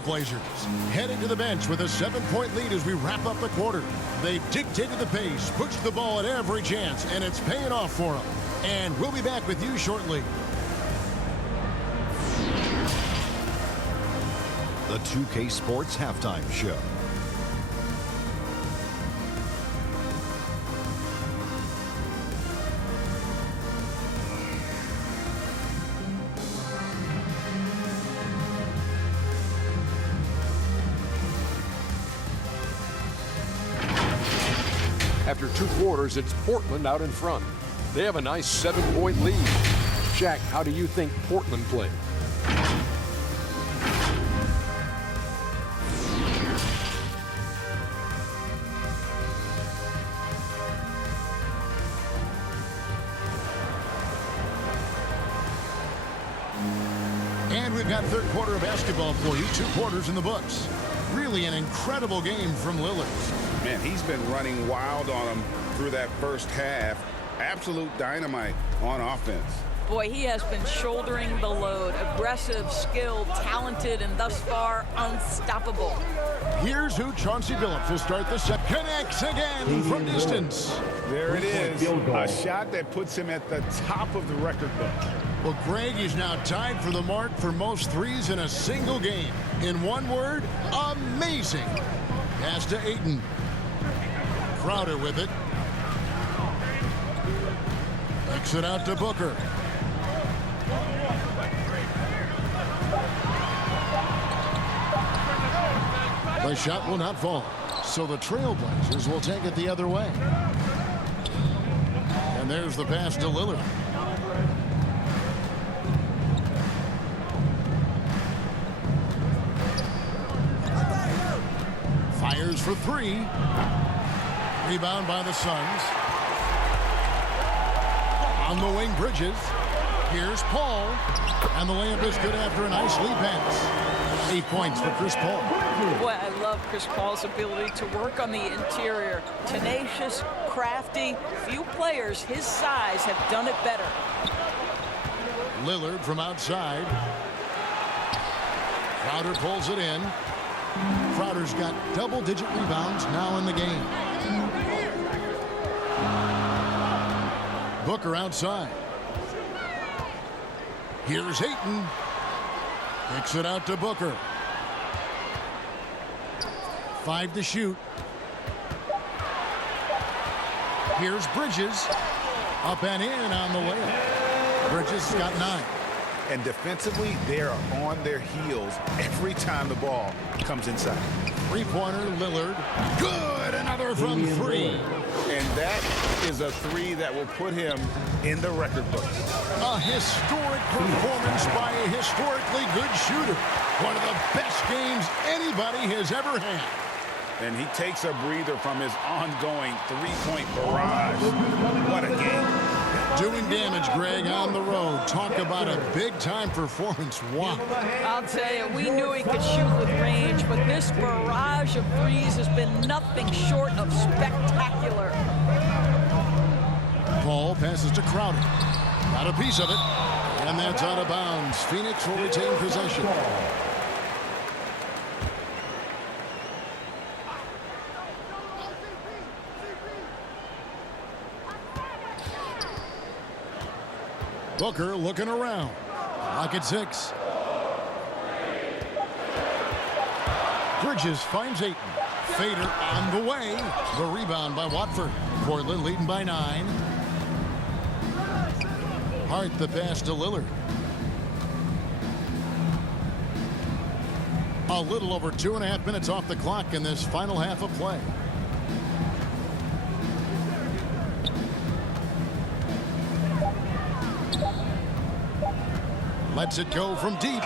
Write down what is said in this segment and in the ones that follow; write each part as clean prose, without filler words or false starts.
Blazers heading to the bench with a 7-point lead as we wrap up the quarter. They've dictated the pace, pushed the ball at every chance, and it's paying off for them. And we'll be back with you shortly. The 2K Sports Halftime Show. After 2 quarters, it's Portland out in front. They have a nice 7-point lead. Shaq, how do you think Portland played? And we've got third quarter of basketball for you. 2 quarters in the books. Really an incredible game from Lillard. Man, he's been running wild on him through that first half. Absolute dynamite on offense. Boy, he has been shouldering the load. Aggressive, skilled, talented, and thus far unstoppable. Here's who Chauncey Billups will start the set. Connects again from distance. There it is. A shot that puts him at the top of the record book. Well, Greg is now tied for the mark for most threes in a single game. In one word, amazing. Pass to Ayton. Crowder with it. Kicks it out to Booker. The shot will not fall. So the Trailblazers will take it the other way. And there's the pass to Lillard. Fires for 3. Rebound by the Suns. On the wing, Bridges. Here's Paul. And the layup is good after a nice lead pass. 8 points for Chris Paul. Boy, I love Chris Paul's ability to work on the interior. Tenacious, crafty. Few players his size have done it better. Lillard from outside. Crowder pulls it in. Crowder's got double-digit rebounds now in the game. Booker outside. Here's Ayton. Kicks it out to Booker. 5 to shoot. Here's Bridges. Up and in on the layup. Bridges got 9. And defensively, they are on their heels every time the ball comes inside. 3-pointer, Lillard. Good! Another from 3. And that is a 3 that will put him in the record books. A historic performance by a historically good shooter. One of the best games anybody has ever had. And he takes a breather from his ongoing 3-point barrage. What a game. Doing damage, Greg, on the road. Talk about a big-time performance. Wow. I'll tell you, we knew he could shoot with range, but this barrage of threes has been nothing short of spectacular. Paul passes to Crowder. Got a piece of it. And that's out of bounds. Phoenix will retain possession. Booker looking around. Clock at 6. Bridges finds Ayton. Fader on the way. The rebound by Watford. Portland leading by 9. Hart the pass to Lillard. A little over 2.5 minutes off the clock in this final half of play. Lets it go from deep.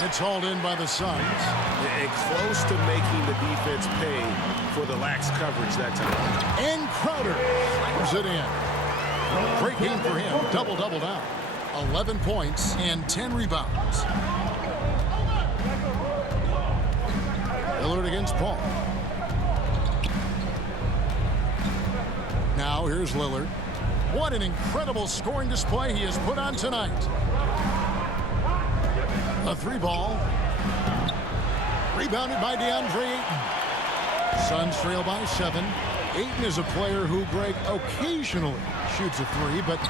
It's hauled in by the Suns. And close to making the defense pay for the lax coverage that time. And Crowder slams it in. Great game for him. Double-double now. 11 points and 10 rebounds. Lillard against Paul. Now here's Lillard. What an incredible scoring display he has put on tonight. A 3 ball. Rebounded by DeAndre Ayton. Suns trail by 7. Ayton is a player who, Greg, occasionally shoots a three, but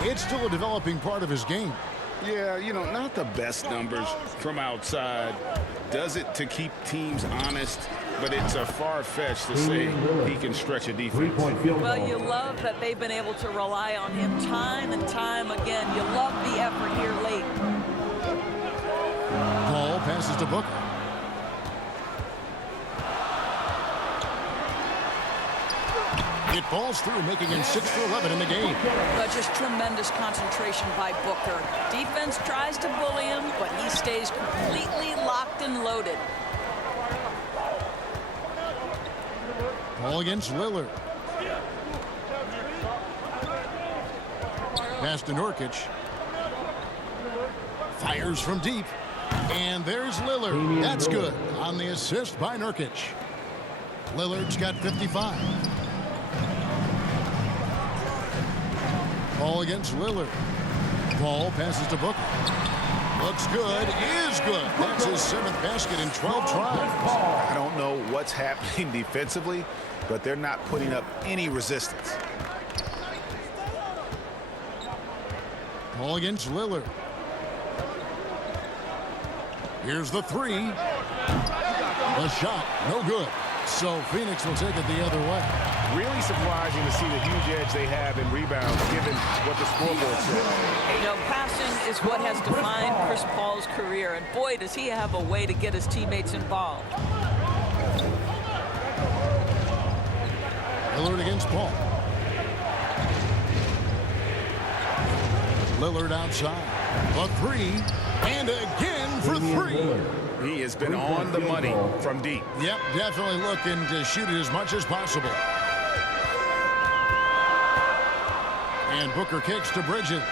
it's still a developing part of his game. Yeah, you know, not the best numbers from outside. Does it to keep teams honest, but it's a far-fetched to say he can stretch a defense. Well, you love that they've been able to rely on him time and time again. You love the effort here late. Paul passes to Booker. It falls through, making him 6 for 11 in the game. But just tremendous concentration by Booker. Defense tries to bully him, but he stays completely locked and loaded. Paul against Lillard. Pass to Nurkic. Fires from deep. And there's Lillard. That's good on the assist by Nurkic. Lillard's got 55. Paul against Lillard. Paul passes to Booker. Looks good. Is good. That's his 7th basket in 12 tries. I don't know what's happening defensively, but they're not putting up any resistance. Paul against Lillard. Here's the 3. The shot, no good. So Phoenix will take it the other way. Really surprising to see the huge edge they have in rebounds, given what the scoreboard says. You know, passing is what has defined Chris Paul's career, and boy, does he have a way to get his teammates involved. Lillard against Paul. Lillard outside. A 3. And again for 3. He has been on the money from deep. Yep, definitely looking to shoot it as much as possible. And Booker kicks to Bridges.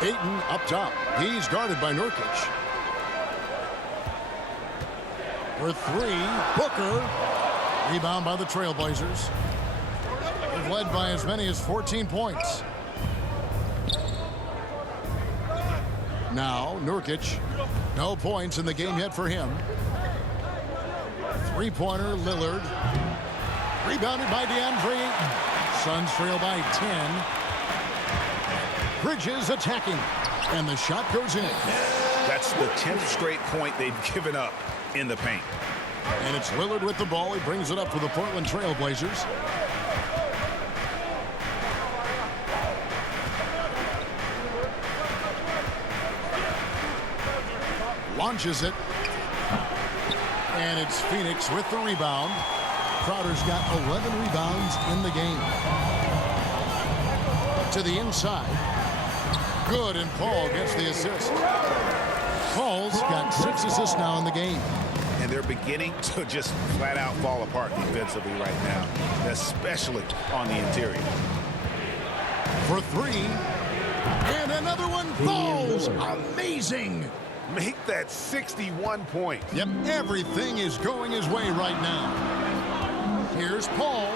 Ayton up top. He's guarded by Nurkic. For 3, Booker. Rebound by the Trailblazers. They've led by as many as 14 points. Now, Nurkic, no points in the game yet for him. 3-pointer, Lillard. Rebounded by DeAndre Ayton. Suns trail by 10. Bridges attacking. And the shot goes in. That's the 10th straight point they've given up in the paint. And it's Lillard with the ball. He brings it up for the Portland Trailblazers. Launches it. And it's Phoenix with the rebound. Crowder's got 11 rebounds in the game. To the inside. Good, and Paul gets the assist. Paul's got 6 assists now in the game. And they're beginning to just flat out fall apart defensively right now, especially on the interior. For 3. And another one falls. Amazing. Make that 61 points. Yep, everything is going his way right now. Here's Paul.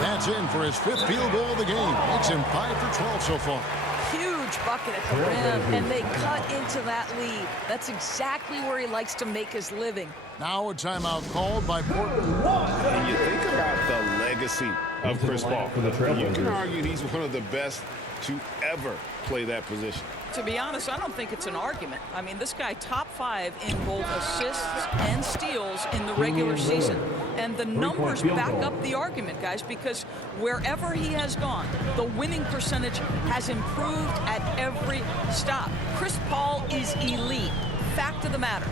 That's in for his 5th field goal of the game. Makes him 5 for 12 so far. Huge bucket at the rim, and they cut into that lead. That's exactly where he likes to make his living. Now a timeout called by Portland. And you think about the legacy of Chris Paul. You can argue he's one of the best to ever play that position. To be honest, I don't think it's an argument. I mean, this guy top 5 in both assists and steals in the regular season. And the numbers back up the argument, guys, because wherever he has gone, the winning percentage has improved at every stop. Chris Paul is elite. Fact of the matter.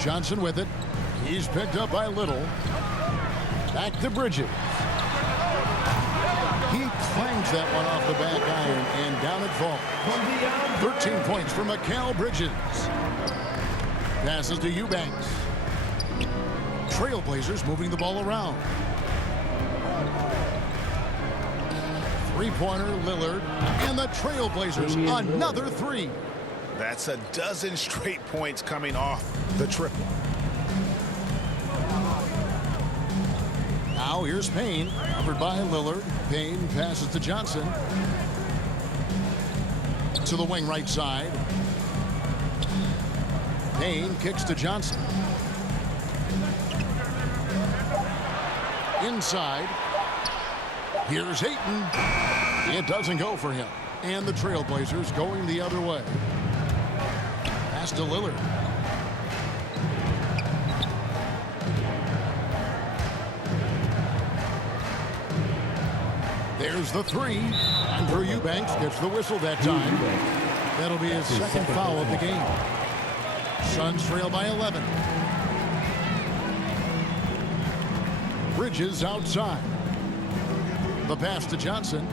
Johnson with it. He's picked up by Little. Back to Bridges. He clangs that one off the back iron, and down it falls. 13 points for Mikal Bridges. Passes to Eubanks. Trailblazers moving the ball around. 3-pointer, Lillard. And the Trailblazers, another 3. That's a dozen straight points coming off the triple. Now here's Payne, covered by Lillard. Payne passes to Johnson. To the wing right side. Payne kicks to Johnson. Inside. Here's Ayton. It doesn't go for him. And the Trailblazers going the other way. Pass to Lillard. There's the three. Andrew Eubanks gets the whistle that time. That'll be his second foul of the game. Suns trail by 11. Bridges outside. The pass to Johnson.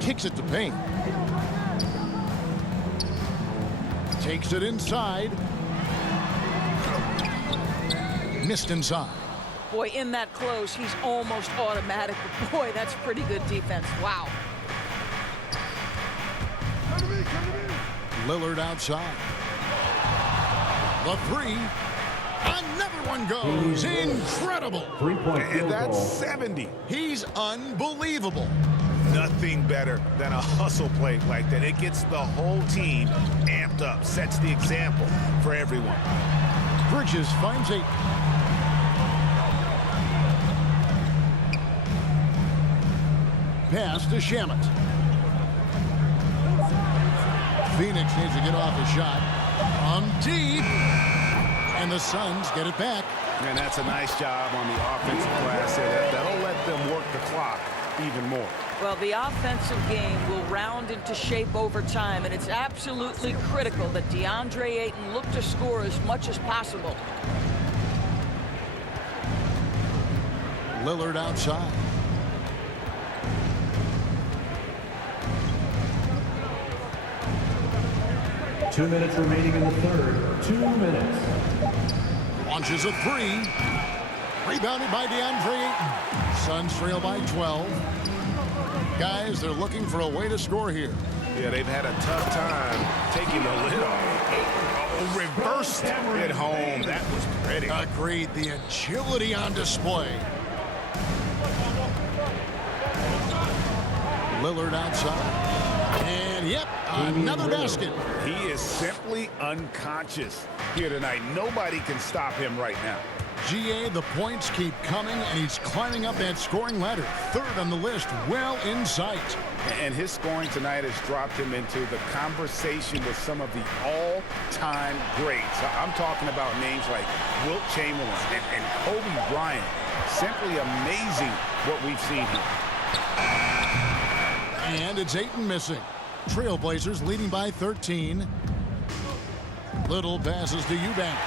Kicks it to Payne. Takes it inside. Missed inside. Boy, in that close, he's almost automatic. But boy, that's pretty good defense. Wow. Lillard outside. The three. Another one goes. Incredible. And that's 70. He's unbelievable. Nothing better than a hustle play like that. It gets the whole team amped up, sets the example for everyone. Bridges finds Ayton. Pass to Shamet. Phoenix needs to get off a shot. Deep. And the Suns get it back. And that's a nice job on the offensive glass there. That'll let them work the clock even more. Well, the offensive game will round into shape over time, and it's absolutely critical that DeAndre Ayton look to score as much as possible. Lillard outside. Two minutes remaining in the third. 2 minutes. Launches a three. Rebounded by DeAndre Ayton. Suns trail by 12. Guys, they're looking for a way to score here. Yeah, they've had a tough time taking the lid off. Reversed it home. That was pretty. Agreed. The agility on display. Lillard outside. And yep, another basket. He is simply unconscious here tonight. Nobody can stop him right now. GA, the points keep coming, and he's climbing up that scoring ladder. Third on the list, well in sight. And his scoring tonight has dropped him into the conversation with some of the all-time greats. I'm talking about names like Wilt Chamberlain and Kobe Bryant. Simply amazing what we've seen here. And it's Ayton missing. Trailblazers leading by 13. Little passes to Eubanks.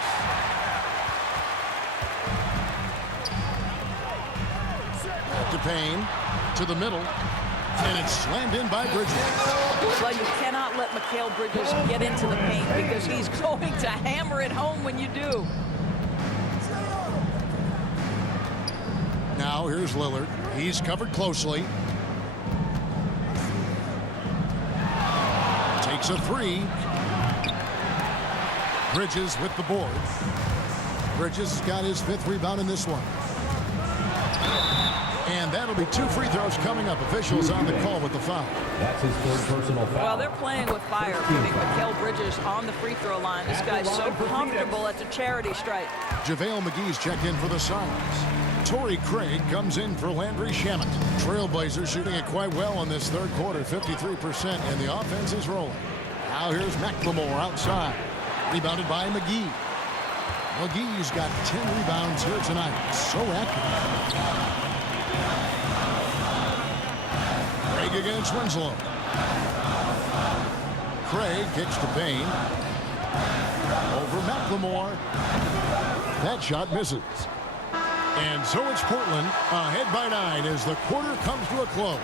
To Payne, to the middle, and it's slammed in by Bridges. Well, you cannot let Mikal Bridges get into the paint because he's going to hammer it home when you do. Now here's Lillard. He's covered closely. Takes a three. Bridges with the board. Bridges got his 5th rebound in this one. And that'll be 2 free throws coming up. Officials on the call with the foul. That's his 3rd personal foul. Well, they're playing with fire, putting Mikal Bridges on the free throw line. This guy's so comfortable at the charity stripe. JaVale McGee's checked in for the Suns. Torrey Craig comes in for Landry Shamet. Trailblazers shooting it quite well in this third quarter, 53%, and the offense is rolling. Now here's McLemore outside. Rebounded by McGee. McGee's got 10 rebounds here tonight. So active. Craig against Winslow. Craig kicks to Payne. Over McLemore. That shot misses. And so it's Portland ahead by 9 as the quarter comes to a close.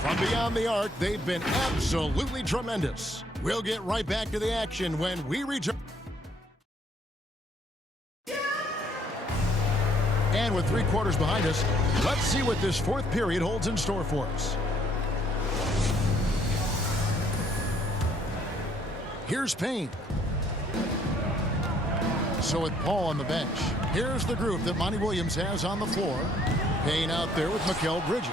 From beyond the arc, they've been absolutely tremendous. We'll get right back to the action when we return. And with 3 quarters behind us, let's see what this 4th period holds in store for us. Here's Payne. So with Paul on the bench, here's the group that Monty Williams has on the floor. Payne out there with Mikal Bridges.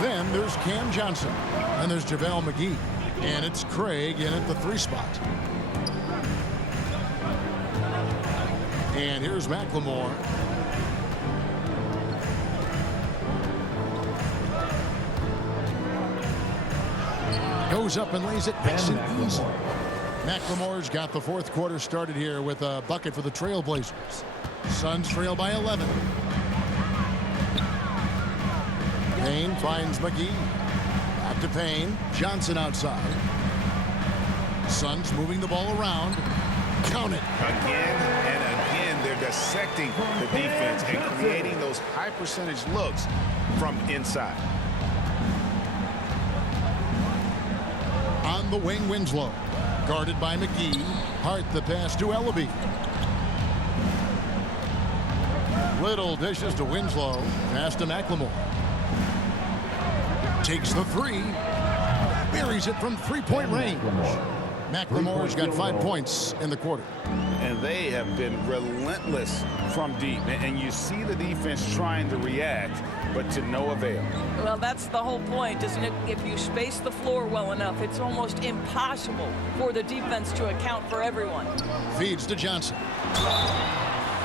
Then there's Cam Johnson. And there's JaVale McGee. And it's Craig in at the 3 spot. And here's McLemore. Goes up and lays it nice and easy. McLemore's got the 4th quarter started here with a bucket for the Trailblazers. Suns trail by 11. Payne finds McGee. Back to Payne. Johnson outside. Suns moving the ball around. Count it. Again and again, they're dissecting the defense and creating those high percentage looks from inside. On the wing, Winslow. Guarded by McGee. Hart the pass to Ellaby. Little dishes to Winslow. Pass to McLemore. Takes the 3. Buries it from 3-point range. McLemore's got 5 points in the quarter. And they have been relentless from deep. And you see the defense trying to react, but to no avail. Well, that's the whole point, isn't it? If you space the floor well enough, it's almost impossible for the defense to account for everyone. Feeds to Johnson.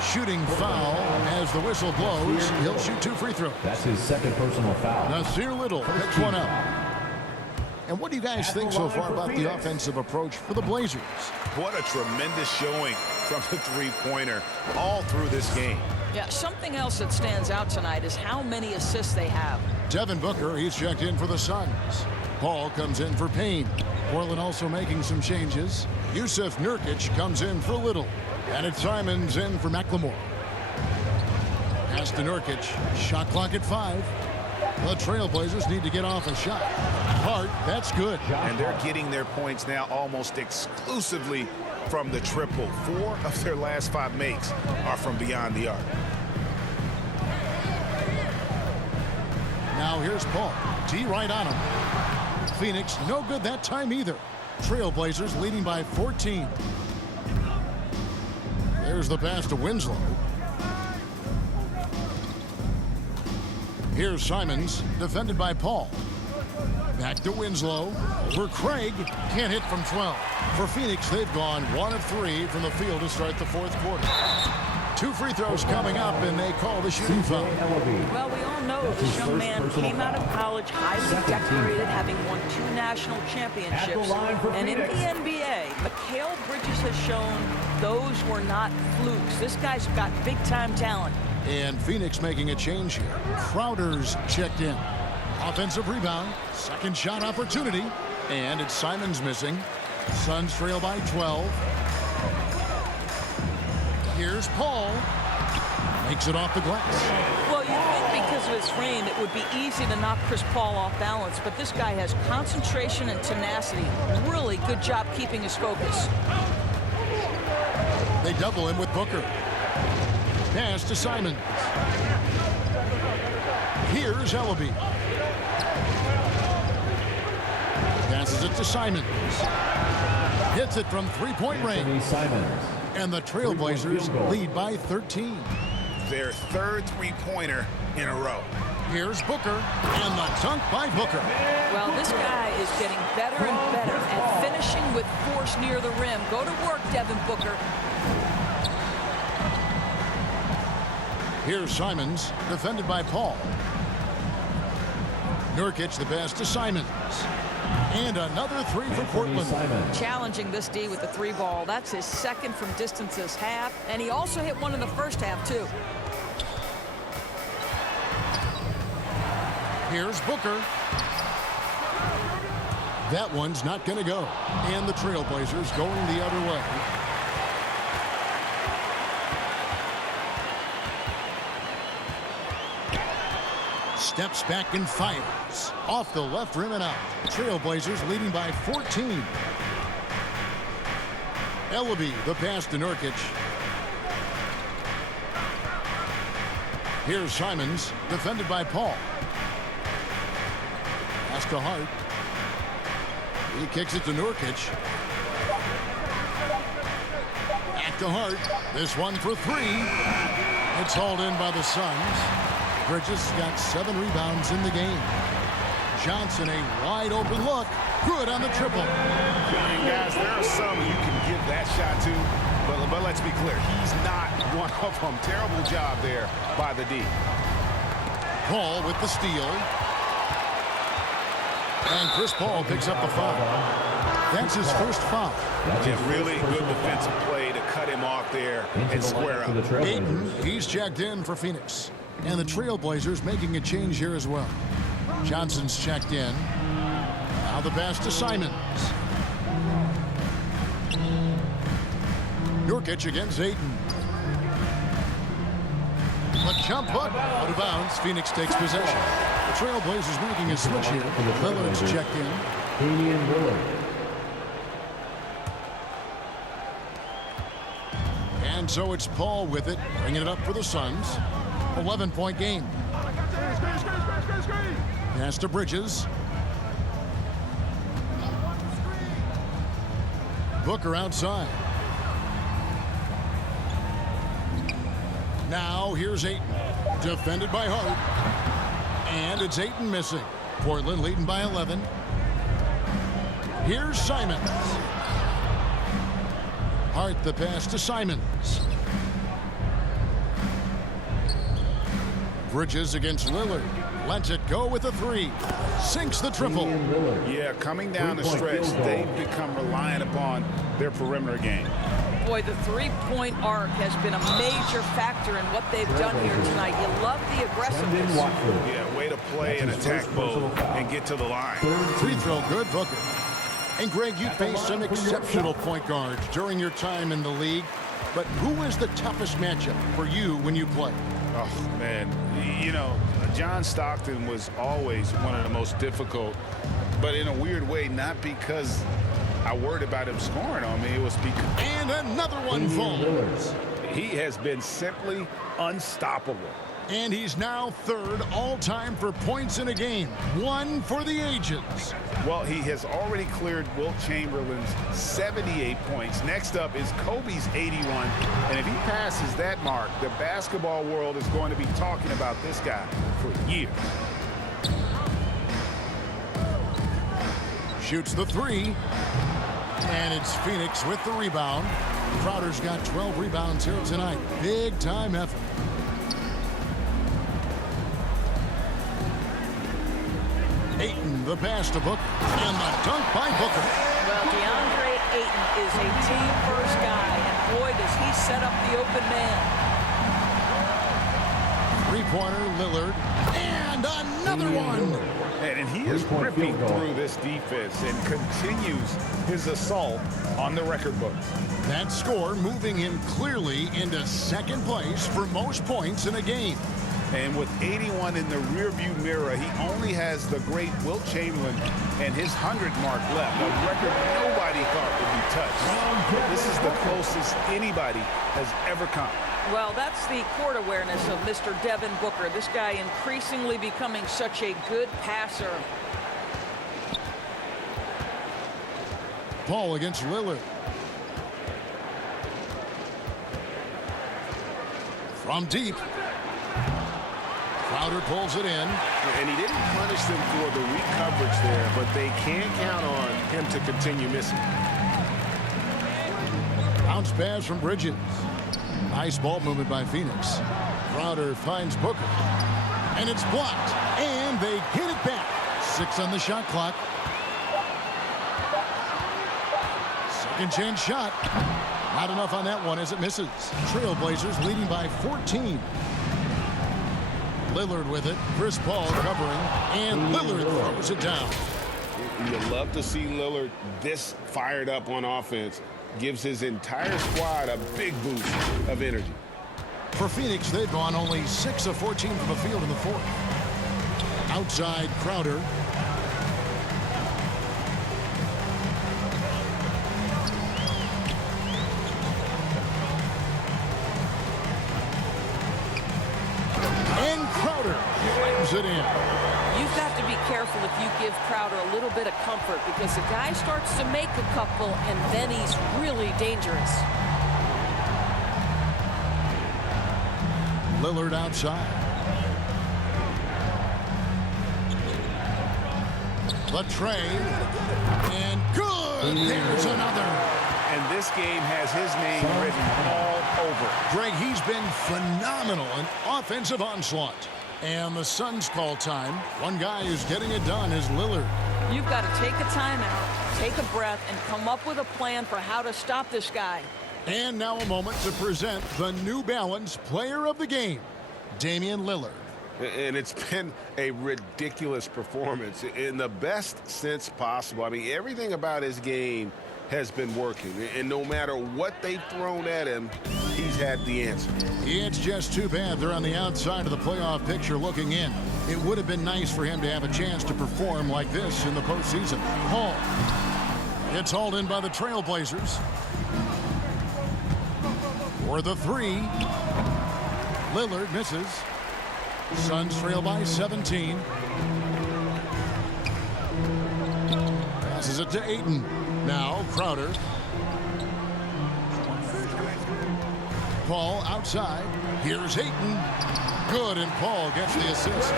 Shooting foul as the whistle blows. He'll shoot 2 free throws. That's his 2nd personal foul. Nasir Little picks one up. And what do you guys think so far about the offensive approach for the Blazers? What a tremendous showing from the 3-pointer all through this game. Yeah, something else that stands out tonight is how many assists they have. Devin Booker, he's checked in for the Suns. Paul comes in for Payne. Portland also making some changes. Yusuf Nurkic comes in for Little. And it's Simons in for McLemore. Pass to Nurkic. Shot clock at 5. The Trailblazers need to get off a shot. Hart, that's good. And they're getting their points now almost exclusively from the triple. 4 of their last 5 makes are from beyond the arc. Now here's Paul. T right on him. Phoenix no good that time either. Trailblazers leading by 14. There's the pass to Winslow. Here's Simons, defended by Paul. Back to Winslow. Over Craig. Can't hit from 12. For Phoenix, they've gone 1 of 3 from the field to start the 4th quarter. 2 free throws coming up, and they call the shooting foul. Well, we all know this young man came out of college highly decorated, having won 2 national championships. And in the NBA, Mikal Bridges has shown those were not flukes. This guy's got big-time talent. And Phoenix making a change here. Crowder's checked in. Offensive rebound. Second shot opportunity. And it's Simons missing. Suns trail by 12. Here's Paul. Makes it off the glass. Well, you think because of his frame, it would be easy to knock Chris Paul off balance. But this guy has concentration and tenacity. Really good job keeping his focus. They double him with Booker. Pass to Simons. Here's Ellaby. Passes it to Simons. Hits it from 3-point range. And the Trailblazers lead by 13. Their 3rd 3-pointer in a row. Here's Booker. And the dunk by Booker. Well, this guy is getting better and better at finishing with force near the rim. Go to work, Devin Booker. Here's Simons, defended by Paul. Nurkic the pass to Simons. And another 3 for Portland. Challenging this D with the 3 ball. That's his 2nd from distance this half. And he also hit one in the first half, too. Here's Booker. That one's not going to go. And the Trailblazers going the other way. Steps back and fires. Off the left rim and out. Trailblazers leading by 14. Ellaby, the pass to Nurkic. Here's Simons, defended by Paul. Pass to Hart. He kicks it to Nurkic. Back to Hart. This one for 3. It's hauled in by the Suns. Bridges got 7 rebounds in the game. Johnson, a wide open look. Good on the triple. And guys, there are some you can give that shot to, but let's be clear, he's not one of them. Terrible job there by the D. Paul with the steal. And Chris Paul picks up the foul. That's his first foul. Yeah, really good defensive play to cut him off there and square up. Ayton, he's checked in for Phoenix. And the Trailblazers making a change here as well. Johnson's checked in. Now the pass to Simons. Nurkic against Ayton. A jump hook out of bounds. Phoenix takes possession. The Trailblazers making a switch here. Lillard's checked in. Damian Lillard. And so it's Paul with it, bringing it up for the Suns. 11-point game. Pass to Bridges. Booker outside. Now here's Ayton. Defended by Hart. And it's Ayton missing. Portland leading by 11. Here's Simons. Hart the pass to Simons. Bridges against Lillard. Lets it go with a three. Sinks the triple. Yeah, coming down the stretch, they've become reliant upon their perimeter game. Boy, the three-point arc has been a major factor in what they've done here tonight. You love the aggressiveness. Yeah, way to play and attack mode and get to the line. Free throw good, Booker. And Greg, you faced some exceptional point guards during your time in the league. But who is the toughest matchup for you when you play? Oh, man. You know, John Stockton was always one of the most difficult, but in a weird way, not because I worried about him scoring on me. It was because... And another one falls. He has been simply unstoppable. And he's now third all-time for points in a game. One for the ages. Well, he has already cleared Wilt Chamberlain's 78 points. Next up is Kobe's 81. And if he passes that mark, the basketball world is going to be talking about this guy for years. Shoots the three. And it's Phoenix with the rebound. Crowder's got 12 rebounds here tonight. Big-time effort. Ayton, the pass to Booker, and the dunk by Booker. Well, DeAndre Ayton is a team-first guy, and boy, does he set up the open man. Three-pointer, Lillard, and another one. And he is ripping through this defense and continues his assault on the record books. That score moving him clearly into second place for most points in a game. And with 81 in the rearview mirror, he only has the great Wilt Chamberlain and his 100 mark left, a record nobody thought would be touched. This is the closest anybody has ever come. Well, that's the court awareness of Mr. Devin Booker. This guy increasingly becoming such a good passer. Paul against Lillard. From deep. Crowder pulls it in. And he didn't punish them for the weak coverage there, but they can't count on him to continue missing. Bounce pass from Bridges. Nice ball movement by Phoenix. Crowder finds Booker. And it's blocked. And they get it back. 6 on the shot clock. Second chance shot. Not enough on that one as it misses. Trailblazers leading by 14. Lillard with it. Chris Paul covering. And Lillard throws it down. You love to see Lillard this fired up on offense. Gives his entire squad a big boost of energy. For Phoenix, they've gone only 6 of 14 from the field in the fourth. Outside Crowder. And Crowder slams it in. You've got to be careful if you give Crowder a little bit of comfort, because the guy starts to make a couple and then he's really dangerous. Lillard outside. The trade. And good. There's another. And this game has his name written all over it. Greg, he's been phenomenal in offensive onslaught. And the Suns call time. One guy who's getting it done is Lillard. You've got to take a timeout, take a breath, and come up with a plan for how to stop this guy. And now a moment to present the New Balance Player of the Game, Damian Lillard. And it's been a ridiculous performance in the best sense possible. I mean, everything about his game has been working. And no matter what they've thrown at him, he's had the answer. It's just too bad they're on the outside of the playoff picture looking in. It would have been nice for him to have a chance to perform like this in the postseason. Paul gets hauled in by the Trailblazers. For the three. Lillard misses. Suns trail by 17. Passes it to Ayton. Now Crowder. Paul outside. Here's Ayton. Good, and Paul gets the assist.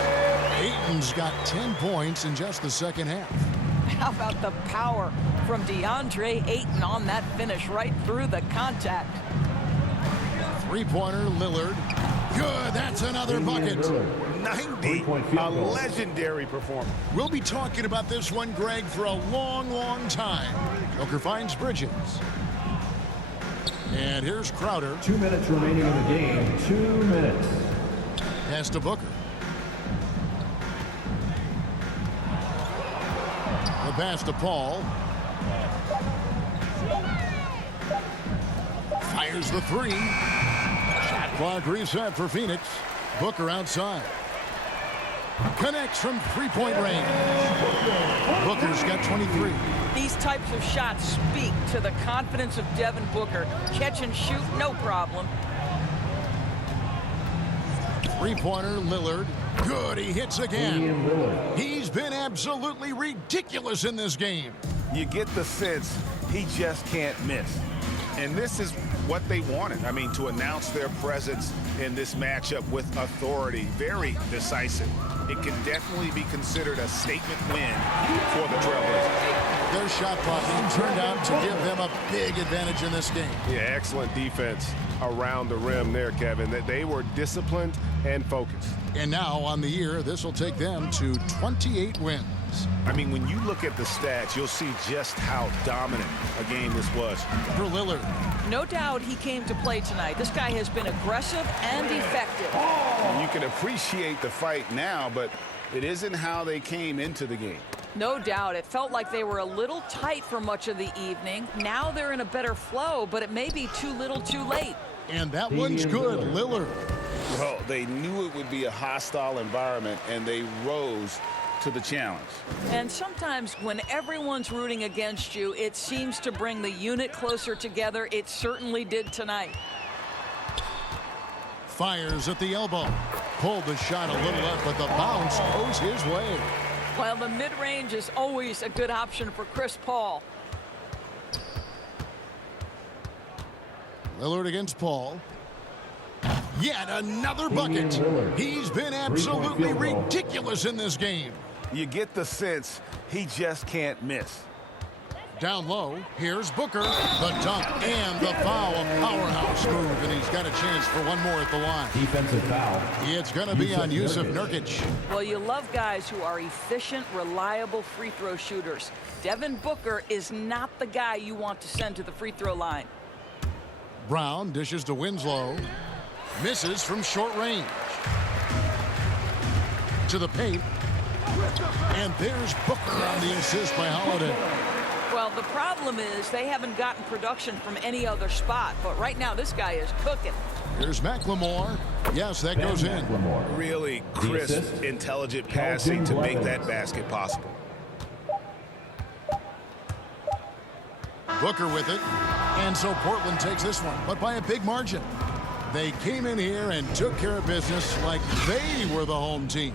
Ayton's got 10 points in just the second half. How about the power from DeAndre Ayton on that finish right through the contact? Three-pointer, Lillard. Good, that's another bucket. 90, a legendary performance. We'll be talking about this one, Greg, for a long, long time. Booker finds Bridges. And here's Crowder. 2 minutes remaining in the game. 2 minutes. Pass to Booker. The pass to Paul. Fires the three. Shot clock reset for Phoenix. Booker outside. Connects from three-point range. Booker's got 23. These types of shots speak to the confidence of Devin Booker. Catch and shoot, no problem. Three-pointer, Lillard. Good, he hits again. He's been absolutely ridiculous in this game. You get the sense he just can't miss. And this is what they wanted. I mean, to announce their presence in this matchup with authority. Very decisive. It can definitely be considered a statement win for the Trailblazers. Their shot blocking turned out to give them a big advantage in this game. Yeah, excellent defense around the rim there, Kevin. That they were disciplined and focused. And now on the year, this will take them to 28 wins. I mean, when you look at the stats, you'll see just how dominant a game this was. For Lillard. No doubt he came to play tonight. This guy has been aggressive and effective. You can appreciate the fight now, but it isn't how they came into the game. No doubt. It felt like they were a little tight for much of the evening. Now they're in a better flow, but it may be too little too late. And that one's good, Lillard. Well, they knew it would be a hostile environment, and they rose to the challenge. And sometimes when everyone's rooting against you, it seems to bring the unit closer together. It certainly did tonight. Fires at the elbow. Pulled the shot a little up, but the bounce goes his way. Well, the mid-range is always a good option for Chris Paul. Lillard against Paul. Yet another bucket. He's been absolutely ridiculous in this game. You get the sense he just can't miss. Down low, here's Booker. The dunk and the foul. A powerhouse move, and he's got a chance for one more at the line. Defensive foul. It's going to be on Yusuf Nurkic. Well, you love guys who are efficient, reliable free throw shooters. Devin Booker is not the guy you want to send to the free throw line. Brown dishes to Winslow. Misses from short range. To the paint. And there's Booker on the assist by Holiday. Well, the problem is they haven't gotten production from any other spot. But right now, this guy is cooking. Here's McLemore. Yes, that goes in. Really crisp, intelligent passing to make that basket possible. Booker with it. And so Portland takes this one, but by a big margin. They came in here and took care of business like they were the home team.